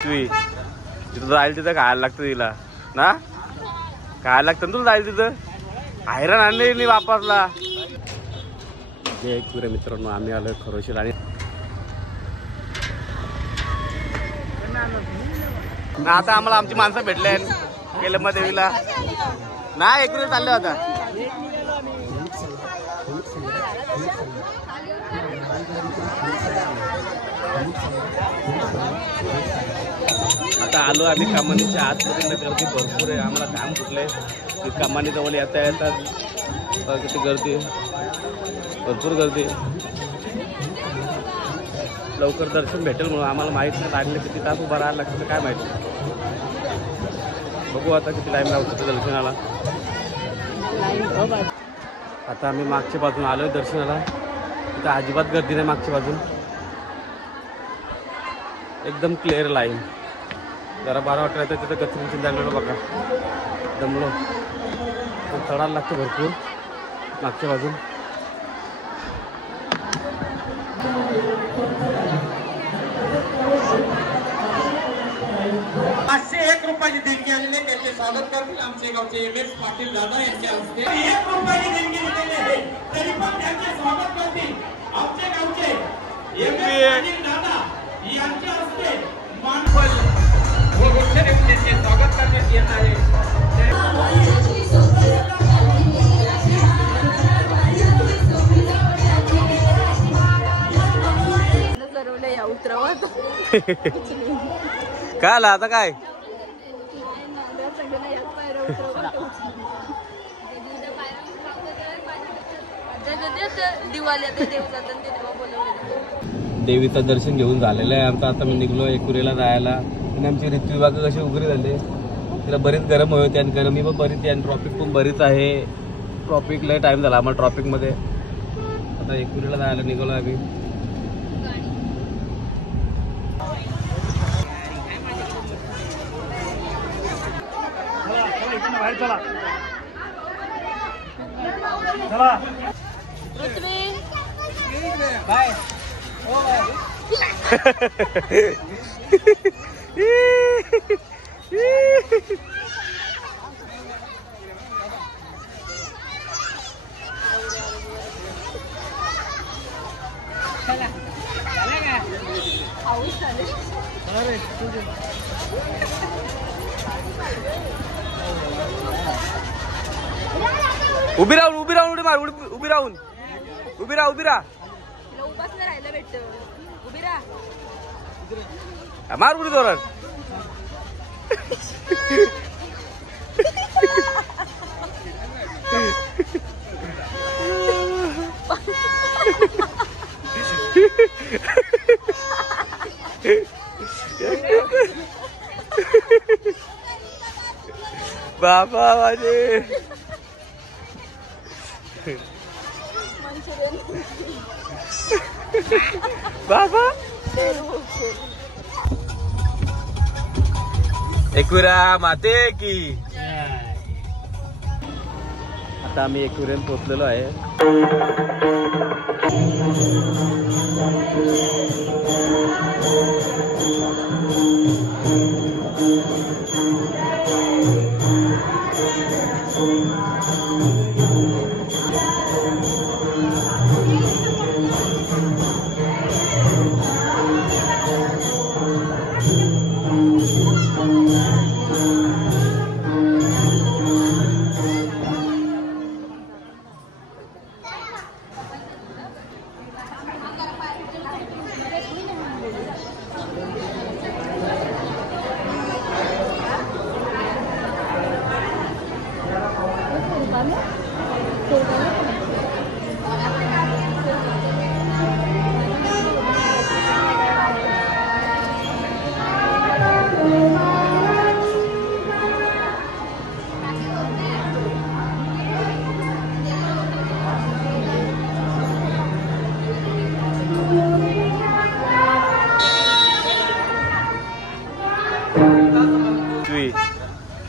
तिथं जायला तिथं खायला लागतं तिला ना, खायला लागतं ना तुला जायला तिथं. हैराण आणले नाही वापसला. एक मित्रांनो आम्ही आलोय खरोशील आणि आता आम्हाला आमची माणसं भेटले केलम्मा देवीला नाही एक चालले होता. आता आलो आम्ही कमानीच्या आतपर्यंत. गर्दी भरपूर आहे, आम्हाला काम कुठलंय की कमानी जवळ येता येतात किती गर्दी, भरपूर गर्दी. लवकर दर्शन भेटेल म्हणून आम्हाला माहीत नाही लागले किती तास उभा राहायला लागतं काय माहिती. बघू आता किती टाईम लागतो दर्शनाला. आता आम्ही मागच्या बाजून आलोय दर्शनाला. तिथं अजिबात गर्दी नाही मागच्या बाजून, एकदम क्लिअर लाईन. जरा बारा वाटायचं तिथं गचून झालेलं बघा, दमलो. चढायला लागतं भरपूर मागच्या बाजून. ₹501 देणगी आलेले त्यांचे स्वागत करतील आमचे गावचे एम.एस. पाटील दादा यांच्या हस्ते. ₹1 देणगी दिलेली आहे तरी पण त्यांचे स्वागत करतील आमचे गावचे एम.एस. पाटील दादा यांच्या हस्ते. मानवल व वृक्षदेवतेचे स्वागत करण्यात येत आहे. काय आला आता काय देवीचं दर्शन घेऊन झालेलं आहे आमचं. आता मी निघलो एकुरेला जायला. आणि आमची रीतविभाग कशी उघडी झाले, तिला बरीच गरम होते आणि गरमी पण बरीच आहे आणि ट्रॉफिक पण बरीच आहे. ट्रॉफिक लय टाइम झाला आम्हाला ट्रॉफिकमध्ये. आता एकुरेला जायला निघालो आम्ही. बाय उभी राहून उडी मार. उभी राहून उभी राहा. राहायला भेटत उभी राहा. मार उडी जोरात. बाबा माझे बाबा एकविरा माते की. आता आम्ही एकविरेन पोहोचलेलो आहे.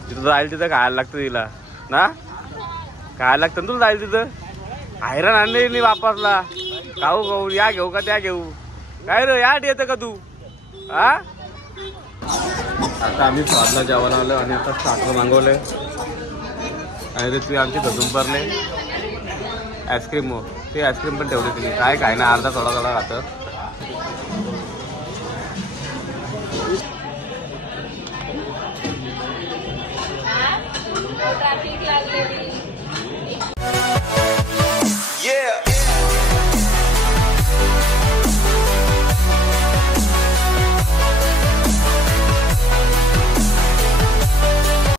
तिथं जायला तिथं खायला लागतं तिला ना, खायला लागतं ना तुला जायला तिथं. हैराण आणले नाही वापसला. खाऊ या घेऊ का त्या घेऊ काय रे याट येतं का तू हा. आता आम्ही स्वादला जेवण आलो आणि आता स्टार्टर मागवलंय आणि ते आमची धजून भरले आईस्क्रीम. ते आईस्क्रीम पण ठेवली तिने काय काय ना अर्धा थोडा थोडा खातं.